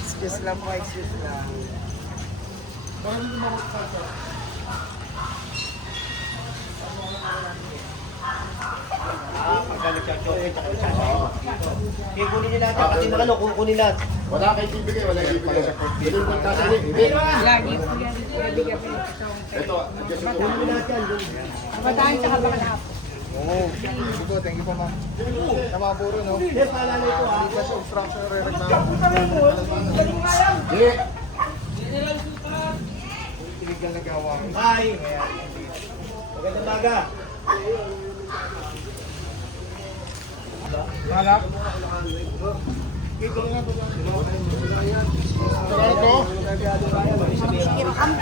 Excuse lang po, excuse lang. Pagka nagsachokin, tsaka nagsasayaw. Kaya kunin nila natin, pati mga ano, kukunin lahat. Wala kayo bibigay, wala kayo bibigay. Ganun po kasi hindi. Lagi po yan. Bibigyan ko ng isang Ito, adjust ko. Kunin lahat yan. kabataan tsaka baka na po. Oo. Thank you po, ma'am. Tama puro, no? Yes, paalala ito ha. Hindi kasi obstruction ng re-reklamo. Hindi. Illegal na gawa. Hi. Magandang maga. Malak? Kirokan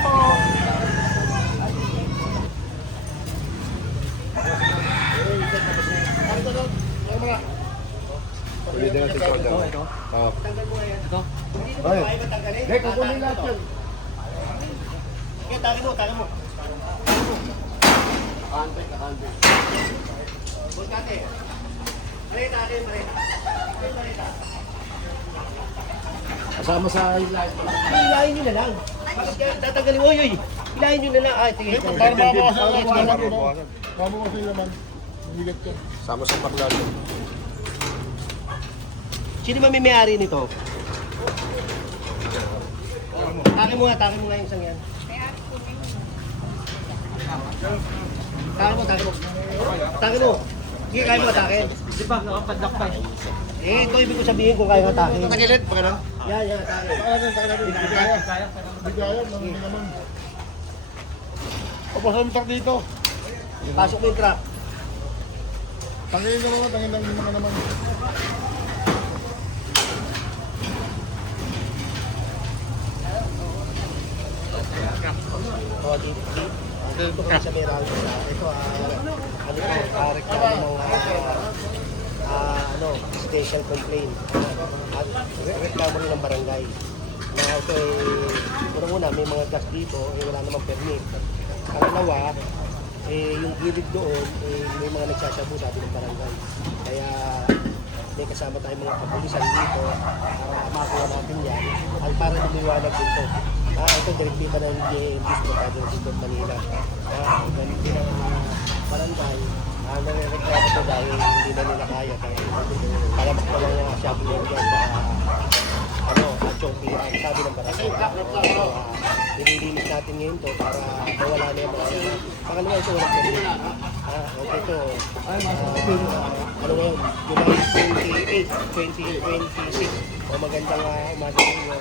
po. Pwede natin ito dyan. Oo. Tanggal mo nga yan. Ay. Ay, matanggalin. Hindi, kukunin lahat yan. Okay, takin mo, takin mo. Nakahantay, nakahantay. Bulkate. Marita, akin, marita. Marita. Kasama sa highlight. Hilahin nyo na lang. Bakit kaya tatanggalin mo? Uy, hilahin nyo na lang. Ay, tingin ko. Para mabawasan Okay, ang sige. laman. Mabawasan yung laman. Bigat ko. Sama sa paklalo. Sino ba may may-ari nito? Takin mo nga yung isang yan. Takin mo. Takin mo. Sige, kaya mo atakin. Di ba, nakapadlock pa eh. Eh, ito ibig ko sabihin kung kaya mo atakin. Tagilid, pag ano? Yan, atakin. Hindi kaya. Hindi kaya, naman. O, pasamtak dito. Pasok mo yung truck. Tangilin mo naman, tangilin mo naman. O, dito kami sa Meralco. Ito, reklamo ng special complaint. At reklamo rin ng barangay. Na ito unang-una, may mga gas dito, wala namang permit. Pangalawa, yung gilid doon, may mga nagsasabu, sabi ng barangay. Kaya may kasama tayong mga kapulisan dito para makuha natin yan at para lumiwanag din ito. Ito direktiba ng DMV sa dito Manila. Ganito din ang barangay. Nare-reklamo ito dahil hindi na nila kaya. Kaya mas pa lang sabi nila dyan achong pirang sabi ng barangay. Nililinis natin ngayon to para mawala na yung mga pangalawa ito walang permit. Okay ito. Ngayon? July 28, 2026. O magandang umaga sa inyo.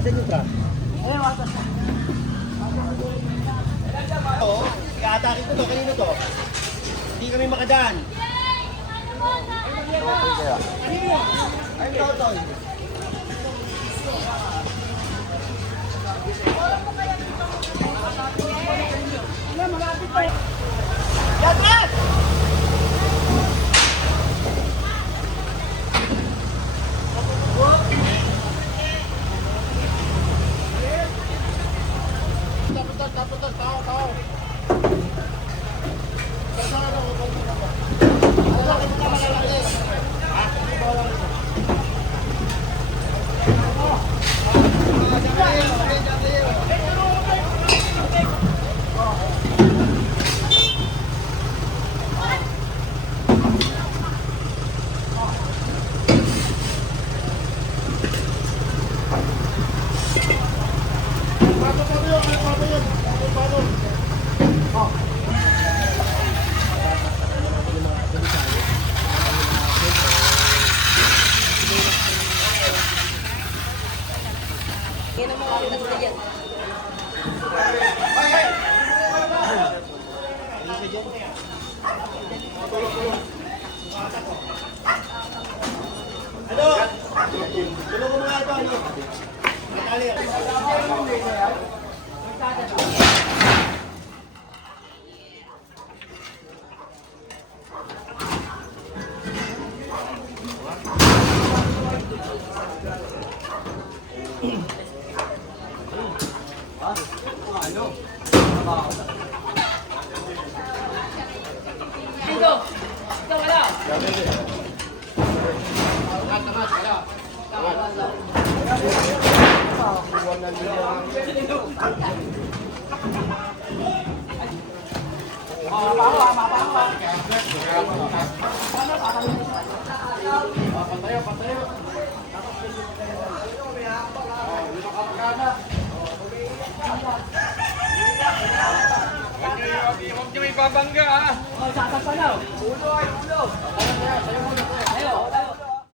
Asan yung truck? Oo, i-atake ko to. Kanino to? Hindi kami makadaan. Ay, Totoy. Yatras! Tapos, tao. Ano? Tulungan mo nga ito, ano? Natali. Huwag niyo may babangga ah. Oh, sasapalaw. Ulo ay ulo. Ayaw.